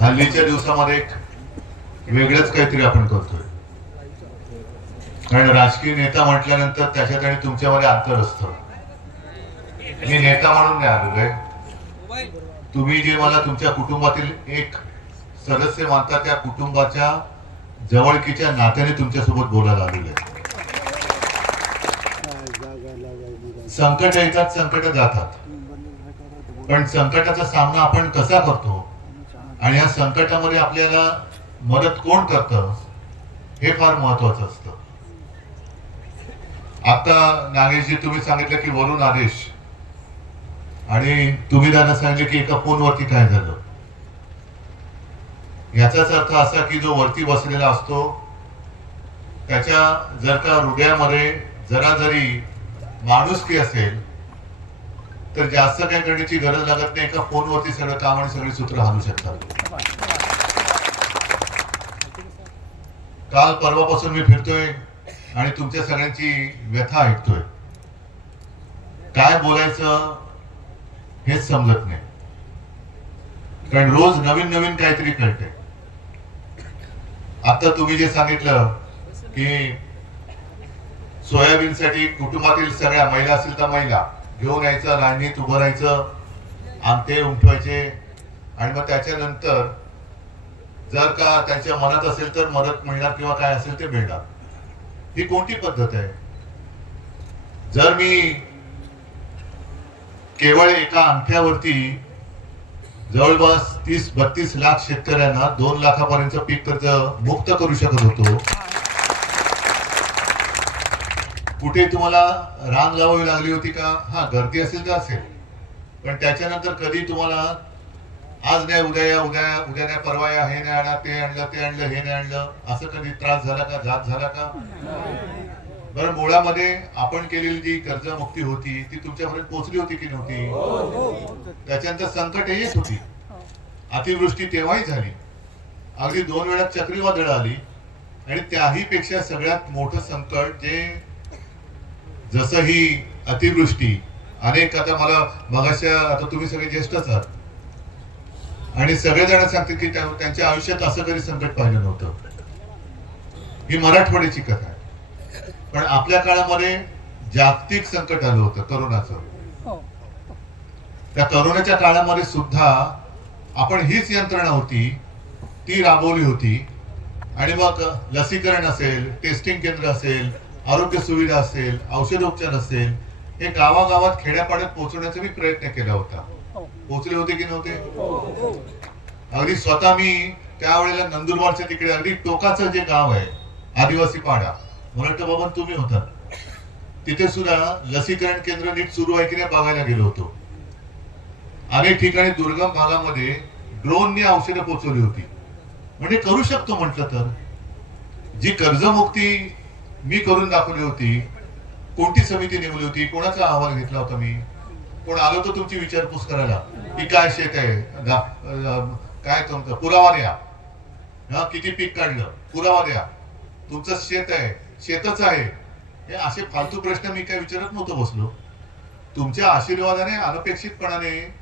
हल्लीच्या दिवसामध्ये एक वेगळंच काहीतरी आपण करतोय. कारण राजकीय नेता म्हटल्यानंतर त्याच्यात आणि तुमच्यामध्ये अंतर असत. मी नेता म्हणून नाही आलेलो आहे. तुम्ही जे मला तुमच्या कुटुंबातील एक सदस्य मानता त्या कुटुंबाच्या जवळकीच्या नात्याने तुमच्यासोबत बोलायला आलेलो आहे. संकट येतात संकट जातात. पण संकटाचा सामना आपण कसा करतो? आणि या संकटामध्ये आपल्याला मदत कोण करतं? हे फार महत्वाचं असतं. आता नागेशजी तुम्ही सांगितलं की वरून आदेश. आणि तुम्ही त्यांना सांगितलं की एका फोनवरती काय झालं. याचाच अर्थ असा की जो वरती बसलेला असतो त्याच्या जर का हृदयामध्ये जरा जरी माणुसकी असेल तर जास्त काही करण्याची गरज लागत नाही. एका फोनवरती सगळं काम आणि सगळी सूत्र हालू शकतात. काल परवापासून मी फिरतोय आणि तुमच्या सगळ्यांची व्यथा ऐकतोय. काय बोलायचं हेच समजत नाही. कारण रोज नवीन नवीन काहीतरी कळते आता तुम्ही जे सांगितलं की सोयाबीनसाठी कुटुंबातील सगळ्या महिला असतील तर महिला घेऊन यायचं रांगेत उभं राहायचं आमटे उमटवायचे. आणि मग त्याच्यानंतर जर का त्यांच्या मनात असेल तर मदत मिळणार किंवा काय असेल ते मिळणार. ही कोणती पद्धत आहे? जर मी केवळ एका अंगठ्यावरती जवळपास तीस बत्तीस लाख शेतकऱ्यांना दोन लाखापर्यंत पीक कर्ज मुक्त करू शकत होतो कुठे तुम्हाला रांग लावावी लागली होती का? हा गर्दी असेल तर असेल. पण त्याच्यानंतर कधी तुम्हाला आज नाही उद्या या उद्या उद्या नाही परवा या हे नाही आणा ते आणलं ते आणलं हे नाही आणलं असं कधी त्रास झाला का? जात झाला का? बरं मुळामध्ये आपण केलेली जी कर्जमुक्ती होती ती तुमच्यापर्यंत पोहोचली होती की नव्हती? त्याच्यानंतर संकट हेच होती. अतिवृष्टी तेव्हाही झाली. अगदी दोन वेळा चक्रीवादळ आली. आणि त्याही पेक्षा सगळ्यात मोठं संकट जे जसं ही अतिवृष्टी अनेक आता मला मगाच्या आता तुम्ही सगळे ज्येष्ठच आहात. आणि सगळेजण सांगतील की त्या- त्यांच्या आयुष्यात असं कधी संकट पाहिलं नव्हतं. ही मराठवाड्याची कथा आहे. पण आपल्या काळामध्ये जागतिक संकट आलं होतं करोनाचं. त्या करोनाच्या काळामध्ये सुद्धा आपण हीच यंत्रणा होती ती राबवली होती. आणि मग लसीकरण असेल टेस्टिंग केंद्र असेल आरोग्य सुविधा असेल औषधोपचार असेल हे गावागावात खेड्यापाड्यात पोहोचवण्याचा मी प्रयत्न केला होता. पोहोचले होते की नव्हते? अगदी स्वतः मी त्यावेळेला नंदुरबारच्या तिकडे अगदी टोकाचं जे गाव आहे आदिवासी पाडा मला बाबा तुम्ही होता. तिथे सुद्धा लसीकरण केंद्र नीट सुरू आहे की नाही बघायला गेलो होतो. अनेक ठिकाणी दुर्गम भागामध्ये ड्रोनने औषधं पोहोचवली होती. म्हणजे करू शकतो म्हटलं तर. जी कर्जमुक्ती मी करून दाखवली होती. कोणती समिती नेमली होती? कोणाचा अहवाल घेतला होता मी? कोण आलो तर तुमची विचारपूस करायला? की काय शेत आहे? काय तुमचं? पुरावा द्या. हा? किती पीक काढलं? पुरावा द्या. तुमचं शेत आहे. शेतच आहे. हे असे फालतू प्रश्न मी काय विचारत नव्हतो बसलो. तुमच्या आशीर्वादाने अनपेक्षितपणाने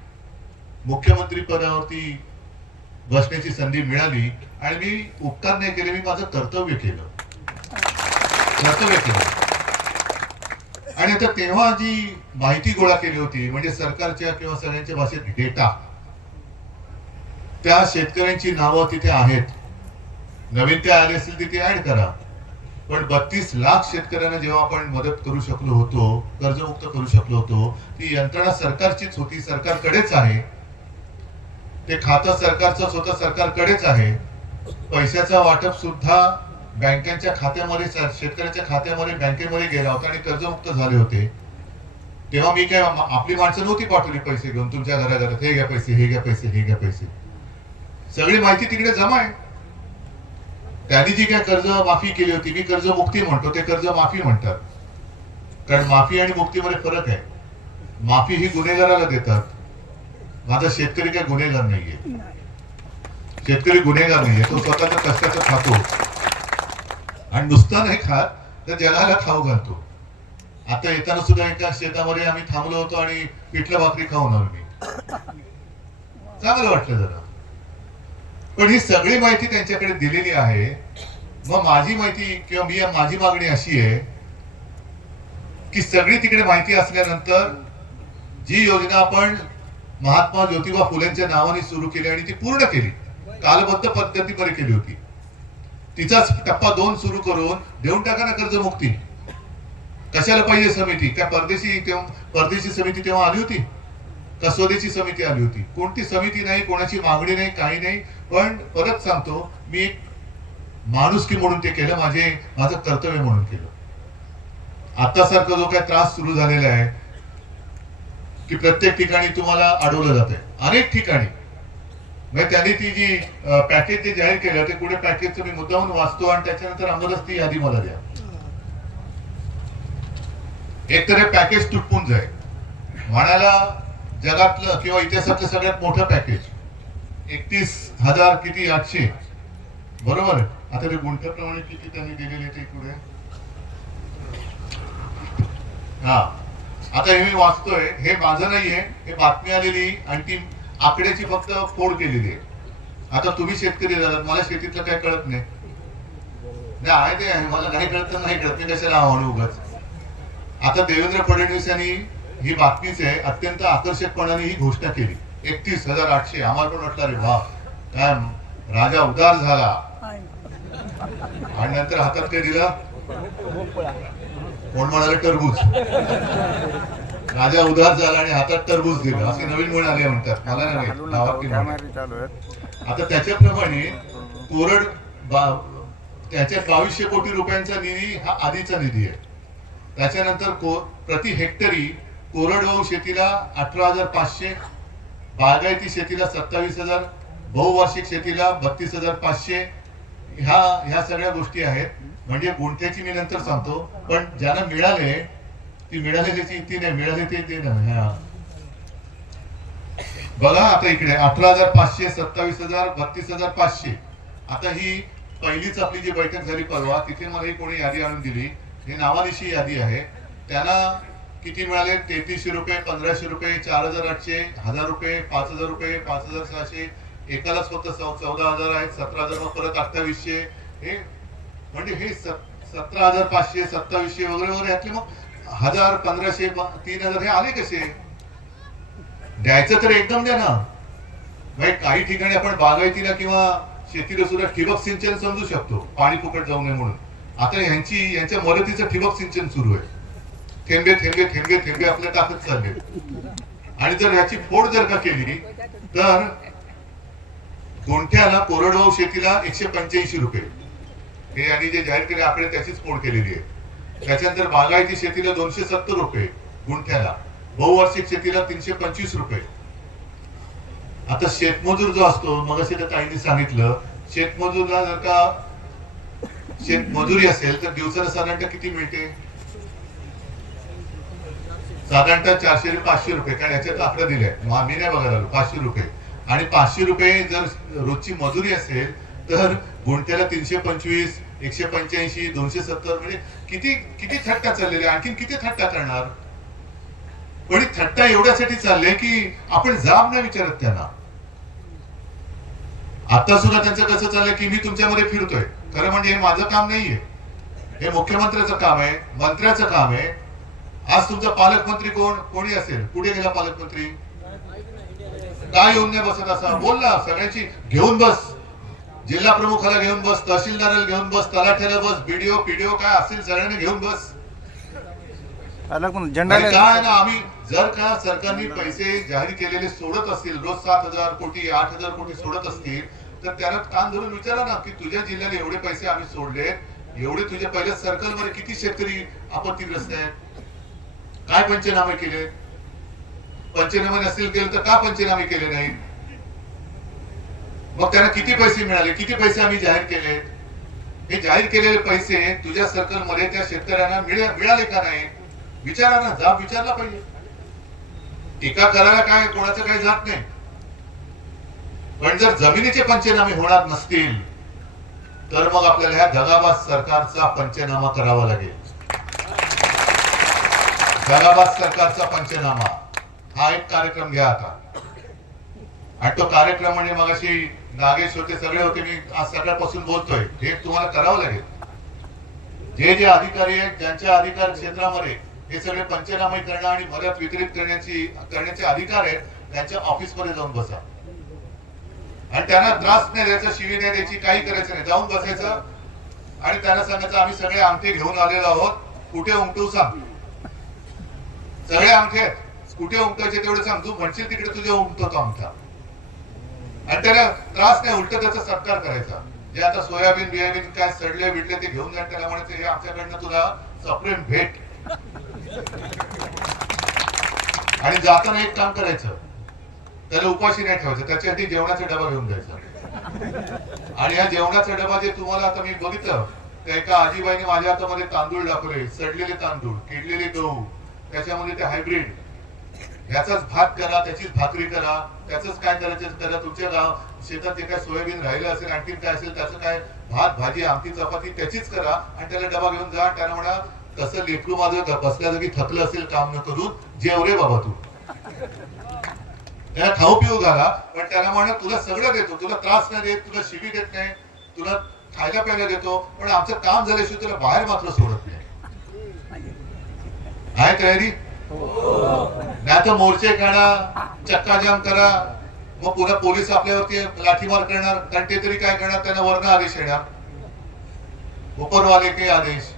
मुख्यमंत्री पदावरती बसण्याची संधी मिळाली आणि मी उपकार नाही केले मी माझं कर्तव्य केलं. कर्तव्य आणि आता तेव्हा जी माहिती गोळा केली होती म्हणजे सरकारच्या किंवा सगळ्यांच्या भाषेत डेटा त्या शेतकऱ्यांची नावं तिथे आहेत. नवीन ते आले असतील तिथे ऍड करा. पण बत्तीस लाख शेतकऱ्यांना जेव्हा आपण मदत करू शकलो होतो कर्जमुक्त करू शकलो होतो ती यंत्रणा सरकारचीच होती सरकारकडेच आहे. ते खातं सरकारचं होतं सरकारकडेच आहे. पैशाचा वाटप सुद्धा बँकांच्या खात्यामध्ये शेतकऱ्याच्या खात्यामध्ये बँकेमध्ये गेला होता आणि कर्जमुक्त झाले होते. तेव्हा मी काय आपली माणसं नव्हती पाठवली पैसे घेऊन तुमच्या घराघरात हे घ्या पैसे हे घ्या पैसे हे घ्या पैसे. सगळी माहिती तिकडे जमा आहे. त्यांनी जी काय कर्ज माफी केली होती मी कर्ज मुक्ती म्हणतो ते कर्ज माफी म्हणतात. कारण माफी आणि मुक्तीमध्ये फरक आहे. माफी ही गुन्हेगाराला देतात. माझा शेतकरी काय गुन्हेगार नाहीये. शेतकरी गुन्हेगार नाहीये तो स्वतःच्या कष्टाचं खातो. आणि नुसतं नाही खात तर जगाला खाऊ घालतो. आता येताना सुद्धा एका शेतामध्ये आम्ही थांबलो होतो आणि पिठलं भाकरी खाऊन आलो मी. चांगलं वाटलं जरा. पण ही सगळी माहिती त्यांच्याकडे दिलेली आहे. मग माझी माहिती किंवा मी माझी मागणी अशी आहे की सगळी तिकडे माहिती असल्यानंतर जी योजना आपण महात्मा ज्योतिबा फुलेंच्या नावाने सुरू केली आणि ती पूर्ण केली. कालबद्ध पद्धतीमध्ये केली होती. तिचाच टप्पा दोन सुरू करून देऊन टाका ना कर्जमुक्ती. कशाला पाहिजे समिती? काय परदेशी तेव्हा परदेशी समिती तेव्हा आली होती? का स्वदेशी समिती आली होती. कोणती समिती नाही कोणाची मागणी नाही काही नाही. पण परत सांगतो मी एक माणुसकी म्हणून ते केलं माझे माझं कर्तव्य म्हणून केलं. आता सारखा जो काय त्रास सुरू झालेला आहे की प्रत्येक ठिकाणी तुम्हाला अडवलं जात आहे अनेक ठिकाणी. म्हणजे त्यांनी ती जी पॅकेज जे जाहीर केलं ते पुढे पॅकेजचं मी मुद्दाहून वाचतो आणि त्याच्यानंतर आम्हालाच ती यादी मला द्या. एक तर हे पॅकेज तुटपून जाईल. म्हणायला जगातलं किंवा इतिहासातलं सगळ्यात मोठं पॅकेज एकतीस हजार किती आठशे? बरोबर आता ते गुंठ्याप्रमाणे किती त्यांनी दिलेले ते पुढे हा. आता हे मी वाचतोय हे माझं नाहीये हे बातमी आलेली आणि ती आकड्याची फक्त फोड केलेली आहे. आता तुम्ही शेतकरी झालात मला शेतीतलं काय कळत नाही. नाही आहे ते आहे. मला नाही कळत नाही कळत. मी कशाला आवडू उगाच? आता देवेंद्र फडणवीस यांनी ही बातमीच आहे अत्यंत आकर्षकपणाने ही घोषणा केली. एकतीस हजार आठशे आम्हाला पण वाटलं रे वा. काय राजा उदार झाला. आणि नंतर हातात काय दिलं? कोण म्हणाले? टरबूज. राजा उदार झाला आणि हातात टरबूज दिलं असे नवीन म्हण आले म्हणतात. मला नाही आता त्याच्याप्रमाणे कोरड त्याच्यात बावीसशे कोटी रुपयांचा निधी हा आधीचा निधी आहे. त्याच्यानंतर को प्रति हेक्टरी कोरडवाहू शेतीला अठरा हजार पाचशे बागायती शेतीला सत्तावीस हजार बहुवार्षिक शेतीला बत्तीस हजार पाचशे. ह्या ह्या सगळ्या गोष्टी आहेत. म्हणजे गुंठ्याची मी नंतर सांगतो. पण ज्यांना मिळाले ती मिळालेल्याची ती नाही मिळाली ते ते नाही बघा आता इकडे अठरा हजार पाचशे सत्तावीस हजार बत्तीस हजार पाचशे. आता ही पहिलीच आपली जी बैठक झाली परवा तिथे मला ही कोणी यादी आणून दिली. हे नावानिशी यादी आहे. त्यांना किती मिळाले? तेहतीसशे रुपये पंधराशे रुपये चार हजार आठशे हजार रुपये पाच हजार रुपये पाच हजार सहाशे. एकालाच फक्त चौदा हजार आहेत सतरा हजार मग परत अठ्ठावीसशे. हे म्हणजे हे स- सतरा हजार पाचशे सत्तावीसशे वगैरे वगैरे यातले मग हजार पंधराशे तीन हजार हे आले कसे? द्यायचं तर एकदम द्या ना. म्हणजे काही ठिकाणी आपण बागायतीला किंवा शेतीला सुद्धा ठिबक सिंचन समजू शकतो पाणी फुकट जाऊ नये म्हणून. आता यांची यांच्या मदतीचं ठिबक सिंचन सुरू आहे. थेंबे थेंबे थेंबे थेंबे आपल्या टाकत चालले. आणि जर याची फोड जर का केली तर गोंठ्याला कोरडवाहू शेतीला एकशे पंच्याऐंशी रुपये. हे यांनी जे जाहीर केले आकडे त्याचीच फोड केलेली आहे. त्याच्यानंतर बागायती शेतीला दोनशे सत्तर रुपये गुंठ्याला. बहुवार्षिक शेतीला तीनशे पंचवीस रुपये. आता शेतमजूर जो असतो मग त्या सांगितलं शेतमजूरला जर का शेतमजुरी असेल तर दिवसाला साधारणतः किती मिळते? साधारणतः चारशे पाचशे रुपये. कारण याच्यात आकडा दिलाय मी नाही बघायला आलो. पाचशे रुपये. आणि पाचशे रुपये जर रोजची मजुरी असेल तर गुंठ्याला तीनशे पंचवीस एकशे पंच्याऐंशी दोनशे सत्तर म्हणजे किती किती थट्टा चाललेली? आणखीन किती थट्टा करणार? पण ही थट्टा एवढ्यासाठी चालले की आपण जाब नाही विचारत त्यांना. आता सुद्धा त्यांचं कसं चाललंय की मी तुमच्यामध्ये फिरतोय. खरं म्हणजे हे माझं काम नाहीये. हे मुख्यमंत्र्याचं काम आहे मंत्र्याचं काम आहे. आज तुमचा पालकमंत्री कोण? कोणी असेल? कुठे गेला पालकमंत्री? काय येऊन नाही बसत असा? बोल ना सगळ्यांची घेऊन बस. जिल्हा प्रमुखाला घेऊन बस तहसीलदाराला घेऊन बस तलाठ्याला बस बीडीओ पीडीओ काय असेल सगळ्यांनी घेऊन बस. झेंडा काय ना आम्ही जर का सरकारने पैसे जाहीर केलेले सोडत असतील रोज सात हजार कोटी आठ हजार कोटी सोडत असतील तर त्याला कान धरून विचारा ना की तुझ्या जिल्ह्याला एवढे पैसे आम्ही सोडले एवढे तुझ्या पहिल्या सर्कलमध्ये किती शेतकरी आपत्तीग्रस्त आहेत? काय पंचनामे केले? पंचनामे नसतील केले तर का पंचनामे केले नाही मग त्यांना किती पैसे मिळाले? किती पैसे आम्ही जाहीर केले? हे जाहीर केलेले पैसे तुझ्या सर्कलमध्ये त्या शेतकऱ्यांना मिळाले का नाही? विचारा ना जाब विचारला पाहिजे. टीका करायला काय कोणाचं काही जात नाही. पण जर जमिनीचे पंचनामे होणार नसतील तर मग आपल्याला ह्या जगाबाद सरकारचा पंचनामा करावा लागेल. जगाबाद सरकारचा पंचनामा. हा एक कार्यक्रम घ्या आता. आणि तो कार्यक्रम म्हणजे मगाशी नागेश होते सगळे होते मी आज सकाळपासून बोलतोय. हे तुम्हाला करावं लागेल. जे जे अधिकारी आहेत ज्यांच्या अधिकार क्षेत्रामध्ये हे सगळे पंचनामे करणं आणि मदत वितरित करण्याची करण्याचे अधिकार आहेत त्यांच्या ऑफिसमध्ये जाऊन बसा. आणि त्यांना त्रास नाही द्यायचा शिवी नाही द्यायची काही करायचं नाही. जाऊन बसायचं. आणि त्यांना सांगायचं आम्ही सगळे अंगठे घेऊन आलेलो आहोत. कुठे उमटू सांग. सगळे अंगठे आहेत. कुठे उमटायचे तेवढे सांग. तू म्हणशील तिकडे तुझे उमटतो आमचा. अंगठा आणि त्याला त्रास नाही उलट त्याचा सत्कार करायचा. जे आता सोयाबीन बियाबीन काय सडले बिडले ते घेऊन जाईल त्याला म्हणायचं हे आमच्याकडनं तुला सप्रेम भेट. आणि जाताना एक काम करायचं. त्याला उपाशी नाही ठेवायचं त्याच्यासाठी जेवणाचा डबा घेऊन जायचा. आणि या जेवणाचा डबा जे तुम्हाला आता मी बघितलं त्या एका आजीबाईने माझ्या हातामध्ये तांदूळ दाखवले सडलेले तांदूळ किडलेले गहू त्याच्यामध्ये ते हायब्रिड. याचाच भात करा त्याचीच भाकरी करा त्याच काय करायचं करा तुमच्या गाव शेतात जे काय सोयाबीन राहिलं असेल आणखीन काय असेल त्याचं काय भात भाजी आमटी चपाती त्याचीच करा आणि त्याला डबा घेऊन जा. आणि त्याला म्हणा कसं लेकरू माझं ग- बसल्या जागी थकलं असेल काम न करून जेवरे बाबा तू. त्याला खाऊ पिऊ घाला पण त्याला म्हणा तुला सगळं देतो तुला त्रास नाही देत तुला शिवी देत नाही तुला खायला प्यायला देतो पण आमचं काम झाल्याशिवाय तुला बाहेर मात्र सोडत नाही. आहे तयारी? नाही तर मोर्चे काढा चक्काजाम करा. मग पुन्हा पोलीस आपल्यावरती लाठीमार करणार. कारण ते तरी काय करणार? त्यांना वर्ण आदेश येणार. उपरवाले के आदेश.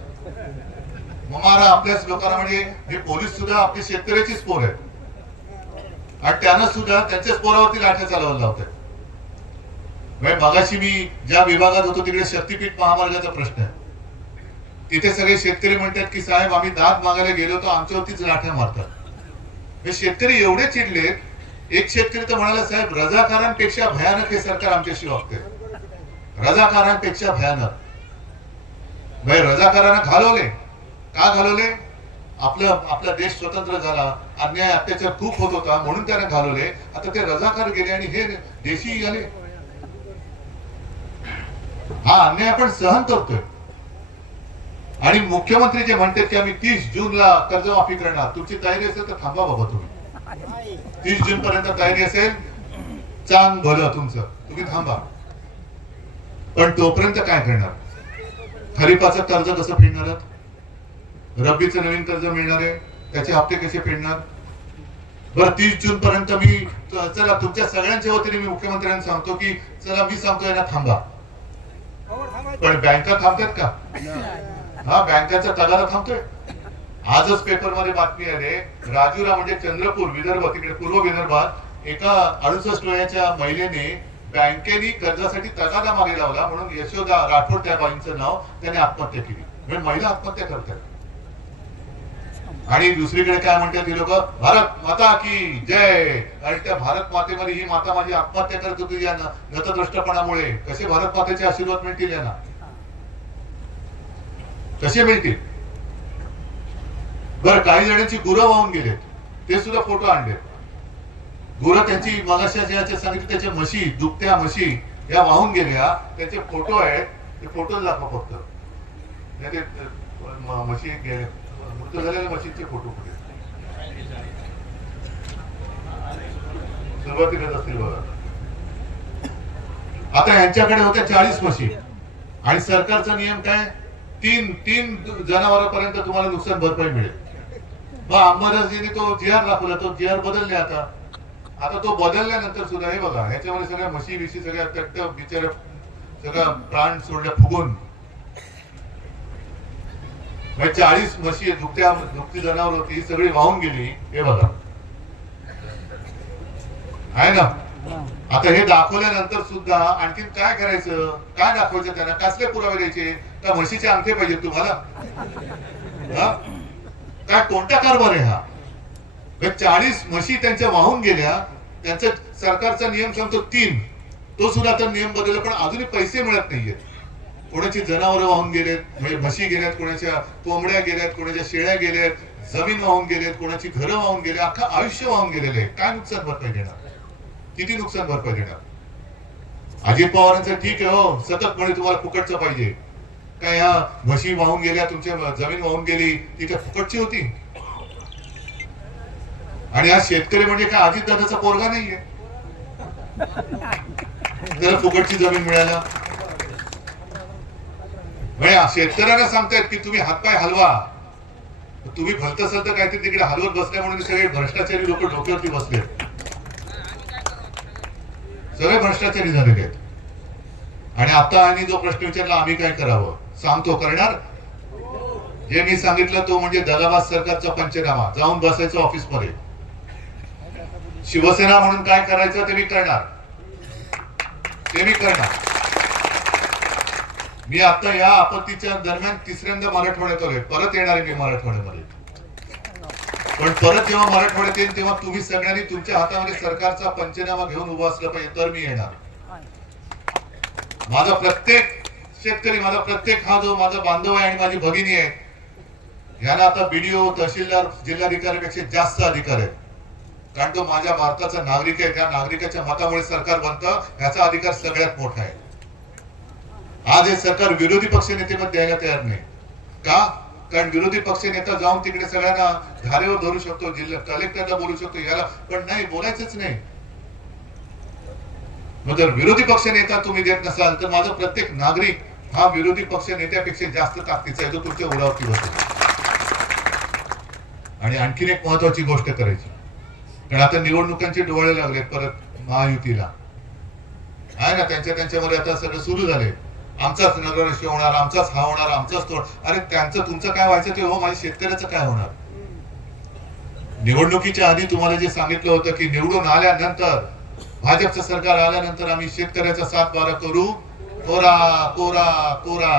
मग मारा आपल्याच लोकांना म्हणजे हे पोलीस सुद्धा आपली शेतकऱ्याचीच पोर आहे आणि त्यांना सुद्धा त्यांच्याच पोरावरती लाठ्या चालवायला लावतात. म्हणजे मगाशी मी ज्या विभागात होतो तिकडे शक्तीपीठ महामार्गाचा प्रश्न आहे. तिथे सगळे शेतकरी म्हणतात की साहेब आम्ही दात मागायला गेलो तर आमच्यावरतीच लाठ्या मारतात. हे शेतकरी एवढे चिडलेत एक शेतकरी तर म्हणाला साहेब रजाकारांपेक्षा भयानक हे सरकार आमच्याशी वागते रजाकारांपेक्षा भयानक. भाई रजाकारांना घालवले. का घालवले? आपलं आपला देश स्वतंत्र झाला अन्याय अत्याचार खूप होत होता म्हणून त्याने घालवले. आता ते रजाकार गेले आणि हे देशी आले. हा अन्याय आपण सहन करतोय. आणि मुख्यमंत्री जे म्हणतात की आम्ही तीस जूनला कर्जमाफी करणार. तुमची तयारी असेल तर थांबा बाबा तुम्ही. तीस जून पर्यंत तयारी असेल चांग भलं तुमचं. तुम्ही थांबा. पण तोपर्यंत काय करणार? खरीपाचं कर्ज कसं फेडणार? रब्बीचं नवीन कर्ज मिळणार आहे. त्याचे हप्ते कसे फेडणार? बरं तीस जून पर्यंत मी चला तुमच्या सगळ्यांच्या वतीने मी मुख्यमंत्र्यांना सांगतो की चला मी सांगतोय ना थांबा. पण बँका थांबतात का? हा बँकांचा तगादा थांबतोय. आजच पेपरमध्ये बातमी आहे राजुरा म्हणजे चंद्रपूर विदर्भ तिकडे पूर्व विदर्भात एका अडुसष्ट वयाच्या महिलेने बँकेने कर्जासाठी तगादा मागे लावला म्हणून यशोदा राठोड त्या बाईंचं नाव त्याने आत्महत्या केली. म्हणजे महिला आत्महत्या करतात. आणि दुसरीकडे काय म्हणतात ही लोक? भारत माता की जय! आणि त्या भारत मातेमध्ये ही माता माझी आत्महत्या करत होती या नतद्रष्टपणामुळे कसे भारत मातेचे आशीर्वाद मिळतील यांना? कसे मिळतील बरं काही जणांची गुरं वाहून गेलेत. ते सुद्धा फोटो आणले. गुरं त्यांची मगाशी ज्याच्या सांगितलं त्याच्या म्हशी दुभत्या म्हशी या वाहून गेल्या. त्याचे फोटो आहेत. ते फोटो दाखवा फक्त. नाही ते म्हशी गेले. मृत झालेल्या म्हशींचे फोटो कुठे सुरुवातीलाच असतील बघा. आता यांच्याकडे होत्या चाळीस म्हशी. आणि सरकारचा नियम काय? तीन तीन जनावरांपर्यंत तुम्हाला नुकसान भरपाई मिळेल. मग अंबादासजीने तो जी दाखवला तो जी बदलले आता. आता तो बदलल्यानंतर सुद्धा हे बघा ह्याच्यामध्ये सगळ्या म्हशी बिशी सगळ्या कट्ट बिचाऱ्या सगळं प्राण सोडल्या फुगून. म्हणजे चाळीस म्हशी दुखत्या दुखती जनावर होती ही सगळी वाहून गेली हे बघा. आहे ना? आता हे दाखवल्यानंतर सुद्धा आणखीन काय करायचं? काय दाखवायचं त्यांना? कसले पुरावे द्यायचे? का म्हशीचे अंगठे पाहिजे तुम्हाला. हा? काय कोणता कारभार आहे हा चाळीस म्हशी त्यांच्या वाहून गेल्या. त्यांचा सरकारचा नियम सांगतो तीन. तो सुद्धा आता नियम बदलला पण अजूनही पैसे मिळत नाहीयेत. कोणाची जनावरं वाहून गेलेत म्हणजे म्हशी गेल्यात कोणाच्या कोंबड्या गेल्यात कोणाच्या शेळ्या गेल्यात जमीन वाहून गेलेत कोणाची घरं वाहून गेले अख्खा आयुष्य वाहून गेलेलं आहे. काय नुकसान भरपाई देणार? किती नुकसान भरपाई देणार? अजित पवारांचं ठीक आहे हो सतत म्हणे तुम्हाला फुकटचं पाहिजे. काय या म्हशी वाहून गेल्या तुमच्या जमीन वाहून गेली ती काय फुकटची होती. आणि हा शेतकरी म्हणजे काय अजित दादाचा पोरगा नाहीये. त्याला फुकटची जमीन मिळाला म्हणजे शेतकऱ्यांना सांगतायत की तुम्ही हातपाय हलवा. तुम्ही भलत सलत काहीतरी तिकडे हलवत बसल्या म्हणून सगळे भ्रष्टाचारी लोक डोक्यावरती बसले सगळे भ्रष्टाचारी झालेले आहेत. आणि आता आणि जो प्रश्न विचारला आम्ही काय करावं? सांगतो करणार? जे मी सांगितलं तो म्हणजे दगाबाद सरकारचा पंचनामा जाऊन बसायचं ऑफिसमध्ये. शिवसेना म्हणून काय करायचं ते मी करणार ते मी करणार मी आता या आपत्तीच्या दरम्यान तिसऱ्यांदा मराठवाड्यात आलोय. परत येणार आहे मी मराठवाड्यामध्ये. पण परत जेव्हा मराठवाड्यात येईल तेव्हा तुम्ही सगळ्यांनी तुमच्या हातामध्ये सरकारचा पंचनामा घेऊन उभं असलं पाहिजे तर मी येणार. माझा प्रत्येक शेतकरी माझा प्रत्येक हा जो माझा बांधव आहे आणि माझी भगिनी आहे ह्याला आता बीडीओ तहसीलदार जिल्हाधिकाऱ्यापेक्षा जास्त अधिकार आहे कारण तो माझ्या भारताचा नागरिक आहे त्या नागरिकाच्या मतामुळे सरकार बनतं ह्याचा अधिकार सगळ्यात मोठा आहे. आज हे सरकार विरोधी पक्ष नेते पण द्यायला तयार नाही. का? कारण विरोधी पक्ष नेता जाऊन तिकडे सगळ्यांना धारेवर धरू शकतो जिल्हा कलेक्टरला बोलू शकतो याला. पण नाही बोलायचंच नाही. मग जर विरोधी पक्ष नेता तुम्ही देत नसाल तर माझा प्रत्येक नागरिक हा विरोधी पक्ष नेत्यापेक्षा जास्त ताकदीचा आहे जो तुमच्या उडावती होतो आणि आणखीन एक महत्वाची गोष्ट करायची. कारण आता निवडणुकांचे डोळे लागले परत महायुतीला. आहे ना त्यांच्या त्यांच्यामध्ये आता सगळं सुरू झाले आमचाच नगराध्यक्ष होणार आमचाच हा होणार आमचाच तो अरे त्यांचं तुमचं काय व्हायचं ते हो माझ्या शेतकऱ्याचं काय होणार? निवडणुकीच्या आधी तुम्हाला जे सांगितलं होतं की निवडून आल्यानंतर भाजपचं सरकार आल्यानंतर आम्ही शेतकऱ्याचा सात बारा करू. कोरा कोरा कोरा.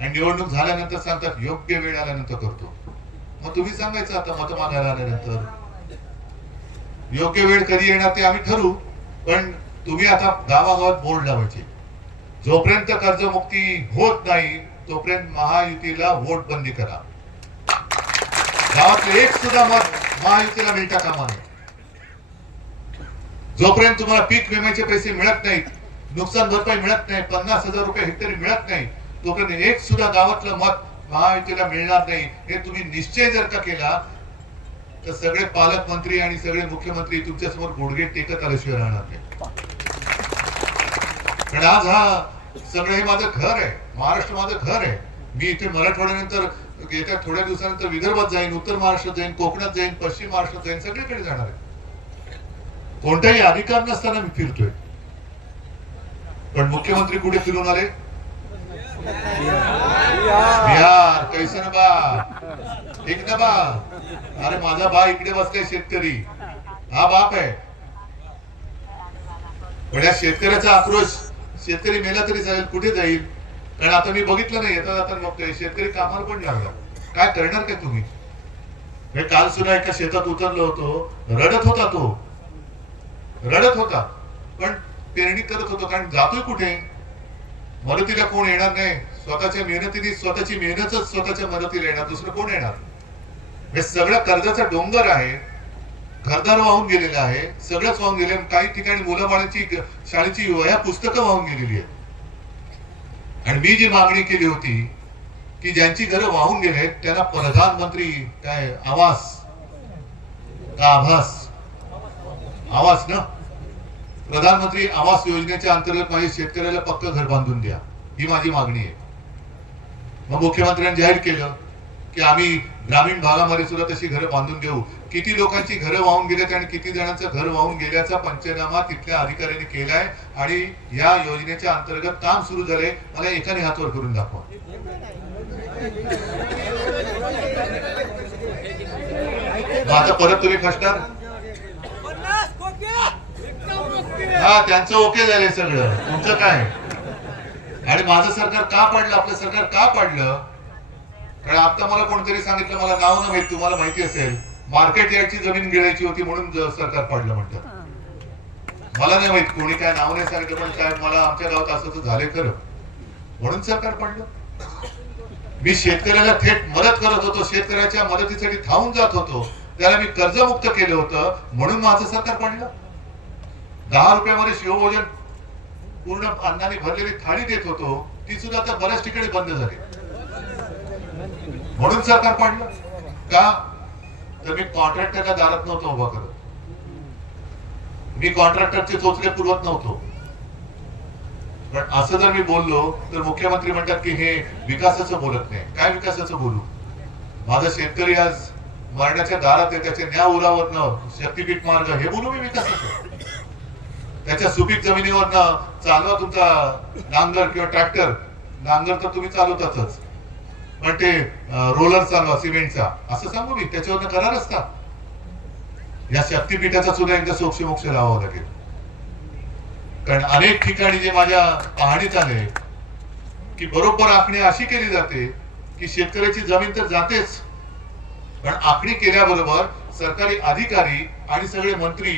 आणि निवडणूक झाल्यानंतर सांगतात योग्य वेळ आल्यानंतर करतो. मग तुम्ही सांगायचं आता मत मागायला आल्यानंतर. योग्य वेळ कधी येणार ते आम्ही ठरवू. पण तुम्ही आता गावागावात बोर्ड लावायचे. जोपर्यंत कर्जमुक्ती होत नाही तोपर्यंत महायुतीला वोट बंदी करा. गावातले एक सुद्धा मत महायुतीला मिळता कामा नये. जोपर्यंत तुम्हाला पीक विम्याचे पैसे मिळत नाहीत नुकसान भरपाई मिळत नाही पन्नास हजार रुपये हेक्टरी मिळत नाही तोपर्यंत एक सुद्धा गावातलं मत महायुतीला मिळणार नाही हे तुम्ही निश्चय जर का केला तर सगळे पालकमंत्री आणि सगळे मुख्यमंत्री तुमच्यासमोर गुडघे टेकत आल्याशिवाय राहणार नाही. कारण आज हा सगळं हे माझं घर आहे. महाराष्ट्र माझं घर आहे. मी इथे मराठवाड्यानंतर येत्या थोड्या दिवसानंतर विदर्भात जाईन उत्तर महाराष्ट्रात जाईन कोकणात जाईन पश्चिम महाराष्ट्रात जाईन सगळीकडे जाणार आहे. कोणताही अधिकार नसताना मी फिरतोय. पण मुख्यमंत्री कुठे फिरून आले? बिहार कैसन बा ठीक ना बा अरे माझा बा इकडे बसलाय शेतकरी. हा बाप आहे. पण या शेतकऱ्याचा आक्रोश शेतकरी मेला तरी चालेल कुठे जाईल? कारण आता मी बघितलं नाही येता आता बघतोय शेतकरी कामाला पण लागला काय करणार काय तुम्ही? हे काल सुद्धा एका शेतात उतरलो होतो रडत होता तो. रडत होता. पण पेरणी करत होतो कारण जातोय कुठे? मदतीला कोण येणार नाही? स्वतःच्या मेहनतीने स्वतःची मेहनतच स्वतःच्या मदतीला येणार दुसरं कोण येणार? हे सगळं कर्जाचा डोंगर आहे. घरदार वाहून गेलेलं आहे सगळंच वाहून गेले काही ठिकाणी मुलंबाळांची शाळेची वह्या पुस्तकं वाहून गेलेली आहेत. आणि मी जी मागणी केली होती की ज्यांची घरं वाहून गेले त्यांना प्रधानमंत्री काय आवास का आभास? आवास ना? प्रधानमंत्री आवास योजनेच्या अंतर्गत माझ्या शेतकऱ्याला पक्क घर बांधून द्या. ही माझी मागणी आहे. मग मुख्यमंत्र्यांनी जाहीर केलं. की आम्ही ग्रामीण भागामध्ये सुद्धा तशी घरं बांधून घेऊ. किती लोकांची घरं वाहून गेल्यात आणि किती जणांचं घर वाहून गेल्याचा पंचनामा तिथल्या अधिकाऱ्यांनी केलाय आणि या योजनेच्या अंतर्गत काम सुरू झाले मला एकाने हातवर करून दाखवा. मग आता परत तुम्ही फसणार? हा त्यांचं ओके झालंय सगळं. तुमचं काय? आणि माझं सरकार का पडलं? आपलं सरकार का पडलं? कारण आता मला कोणतरी सांगितलं मला नाव न माहीत तुम्हाला माहिती असेल. मार्केट यार्डची जमीन गिळायची होती म्हणून सरकार पडलं म्हणतात. मला नाही माहीत कोणी काय नाव नाही सांगितलं पण काय मला आमच्या गावात असं तर झाले खरं. म्हणून सरकार पडलं. मी शेतकऱ्याला थेट मदत करत होतो शेतकऱ्याच्या मदतीसाठी धावून जात होतो. त्याला मी कर्जमुक्त केलं होतं म्हणून माझं सरकार पडलं. दहा रुपयामध्ये शिवभोजन पूर्ण अन्नाने भरलेली थाळी देत होतो ती सुद्धा आता बऱ्याच ठिकाणी बंद झाली. म्हणून सरकार पाडलं. का? तर मी कॉन्ट्रॅक्टरच्या दारात नव्हतो उभा करत. मी कॉन्ट्रॅक्टरचे चोचले पुरवत नव्हतो. पण असं जर मी बोललो तर मुख्यमंत्री म्हणतात की हे विकासाचं बोलत नाही. काय विकासाचं बोलू? माझा शेतकरी आज मरण्याच्या दारात आहे त्याच्या न्या उरावरनं शक्तीपीठ मार्ग हे बोलू मी विकासाचं. त्याच्या सुपीक जमिनीवरनं चालवा तुमचा नांगर किंवा ट्रॅक्टर. नांगर तर तुम्ही चालवतातच. पण ते रोलर चालवा सिमेंटचा असं सांगू मी त्याच्यावर करार असतात या शक्तीपीठाचा सुद्धा एकदा सोक्ष मोक्ष लावावं लागेल. कारण अनेक ठिकाणी जे माझ्या पाहणीत आले की बरोबर आखणी अशी केली जाते की शेतकऱ्याची जमीन तर जातेच. पण आखणी केल्याबरोबर सरकारी अधिकारी आणि सगळे मंत्री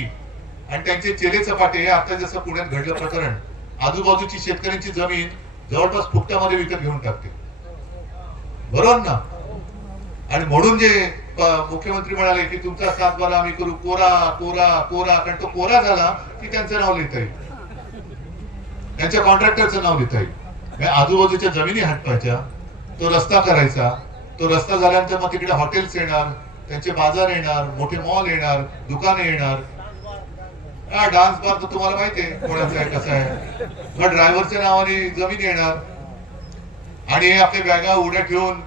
आणि त्यांचे चेले चपाटे हे आता जसं पुण्यात घडलं प्रकरण आजूबाजूची शेतकऱ्यांची जमीन जवळपास फुकट्यामध्ये विकत घेऊन टाकते बरोबर ना. आणि म्हणून जे मुख्यमंत्री म्हणाले की तुमचा सातबारा आम्ही करू. कोरा कोरा कोरा कारण तो कोरा झाला की त्यांचं नाव लिहिता येईल. त्यांच्या कॉन्ट्रॅक्टरचं नाव लिहिता येईल. म्हणजे आजूबाजूच्या जमिनी हटवायच्या तो रस्ता करायचा तो रस्ता झाल्यानंतर मग तिकडे हॉटेल्स येणार त्यांचे बाजार येणार मोठे मॉल येणार दुकाने येणार. हा डान्स बार तर तुम्हाला माहिती आहे कोणाचा आहे कसा आहे. मग ड्रायव्हरच्या नावाने जमीन येणार. आणि हे आपले बॅगा उड्या ठेवून.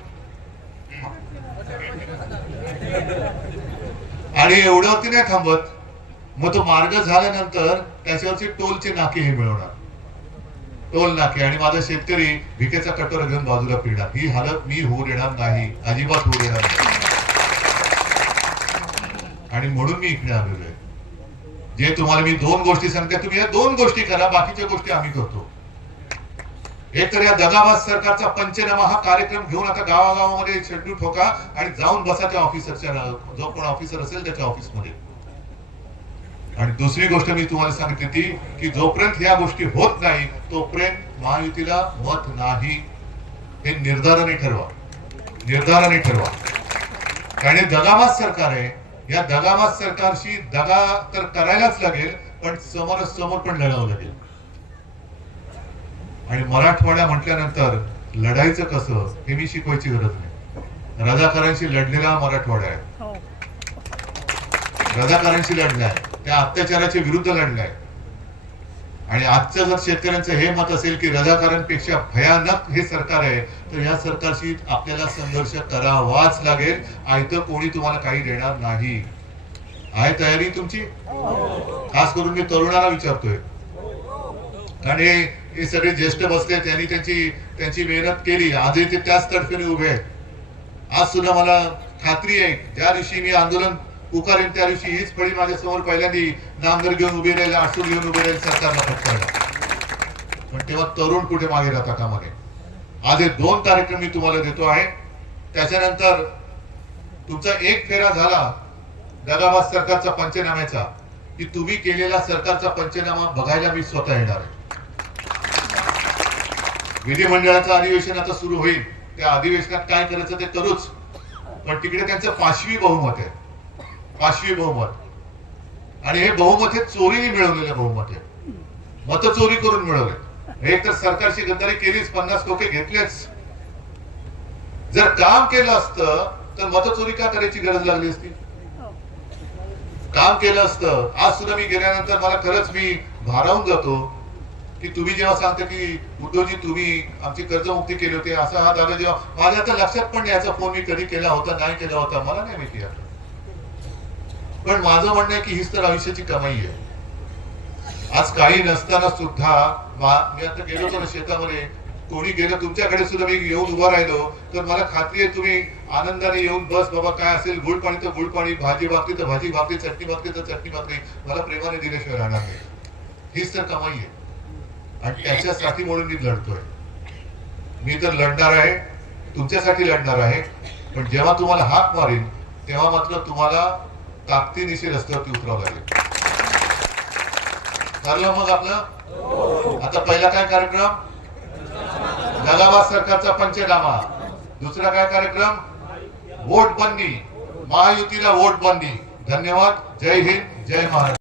आणि एवढ्यावरती नाही थांबत. मग तो मार्ग झाल्यानंतर त्याच्यावरचे टोलचे नाके हे मिळवणार. टोल नाके आणि माझा शेतकरी भिकेचा कटोरा घेऊन बाजूला फिरणार. ही हालत मी होऊ देणार नाही. अजिबात होऊ देणार नाही. आणि म्हणून मी इकडे आलेलो आहे. जे तुम्हाला मी दोन गोष्टी सांगते तुम्ही या दोन गोष्टी करा. बाकीच्या गोष्टी आम्ही करतो. एक तर या दगाबाज सरकारचा पंचनामा हा कार्यक्रम घेऊन आता गावागावामध्ये शेड्यूल ठोका आणि जाऊन बसा त्या ऑफिसरच्या जो कोण ऑफिसर असेल त्याच्या ऑफिसमध्ये आणि दुसरी गोष्ट मी तुम्हाला सांगितली ती की जोपर्यंत या गोष्टी होत नाही तोपर्यंत महायुतीला मत नाही. हे निर्धाराने ठरवा. निर्धाराने ठरवा. कारण दगाबाद दगाबाज सरकार आहे या दगाबाज सरकारशी दगा तर करायलाच लागेल पण समोरासमोर समोर पण लढावं लागेल. आणि मराठवाडा म्हटल्यानंतर लढायचं कसं हे मी शिकवायची गरज नाही. रजाकारांशी लढलेला हा मराठवाडा आहे. रजाकारांशी लढलाय त्या अत्याचाराच्या विरुद्ध लढलाय आणि आजचं जर शेतकऱ्यांचं हे मत असेल की रजाकारांपेक्षा भयानक हे सरकार आहे तर या सरकारशी आपल्याला संघर्ष करावाच लागेल. आयतं कोणी तुम्हाला काही देणार नाही. आहे तयारी तुमची? खास करून मी तरुणाला विचारतोय. कारण हे हे सगळे ज्येष्ठ बसले त्यांनी त्यांची त्यांची मेहनत केली. आजही ते त्याच तडफेने उभे आहेत. आज सुद्धा मला खात्री आहे ज्या दिवशी मी आंदोलन पुकारेन त्या दिवशी हीच फळी माझ्यासमोर पहिल्यांदी नामगर घेऊन उभे राहील आसूर घेऊन उभे राहील सरकारला पटकायला पण तेव्हा तरुण कुठे मागे राहता कामाने? आज हे दोन कार्यक्रम मी तुम्हाला देतो आहे. त्याच्यानंतर तुमचा एक फेरा झाला दगाबाद सरकारचा पंचनाम्याचा. की तुम्ही केलेला सरकारचा पंचनामा बघायला मी स्वतः येणार आहे. विधिमंडळाचं अधिवेशन आता सुरू होईल. त्या अधिवेशनात काय करायचं ते करूच. पण तिकडे त्यांचं पाचवी बहुमत आहे. पाचवी बहुमत. आणि हे बहुमत हे चोरीने मिळवलेले बहुमत आहे. मत चोरी करून मिळवले. एक तर सरकारची गद्दारी केलीच पन्नास टोके घेतलेच. जर काम केलं असतं तर मत चोरी का करायची गरज लागली असती? काम केलं असतं. आज सुद्धा मी गेल्यानंतर मला खरंच मी भारावून जातो. की तुम्ही जेव्हा सांगता की उद्धवजी तुम्ही आमची कर्जमुक्ती केली होती असा हा दादा जेव्हा माझ्या आता लक्षात पण नाही याचा फोन मी कधी केला होता नाही केला होता मला नाही माहिती आता. पण माझं म्हणणं आहे की हीच तर आयुष्याची कमाई आहे. आज काही नसताना सुद्धा मी आता गेलो होतो ना शेतामध्ये कोणी गेलं तुमच्याकडे सुद्धा मी येऊन उभा राहिलो तर मला खात्री आहे तुम्ही आनंदाने येऊन बस बाबा काय असेल गुळ पाणी तर गुळ पाणी भाजी भाकरी तर भाजी भाकरी चटणी भाकरी तर चटणी भाकरी मला प्रेमाने दिल्याशिवाय राहणार नाही. हीच तर कमाई आहे. आणि त्याच्यासाठी म्हणून मी लढतोय. मी तर लढणार आहे तुमच्यासाठी लढणार आहे पण जेव्हा तुम्हाला हाक मारेल तेव्हा मात्र तुम्हाला ताकदीनिशी रस्त्यावरती उतरावं लागेल. ठरलं मग आपलं आता पहिला काय कार्यक्रम? दगाबाज सरकारचा पंचनामा. दुसरा काय कार्यक्रम? वोट बंदी महायुतीला वोट बंदी धन्यवाद. जय हिंद. जय महाराष्ट्र.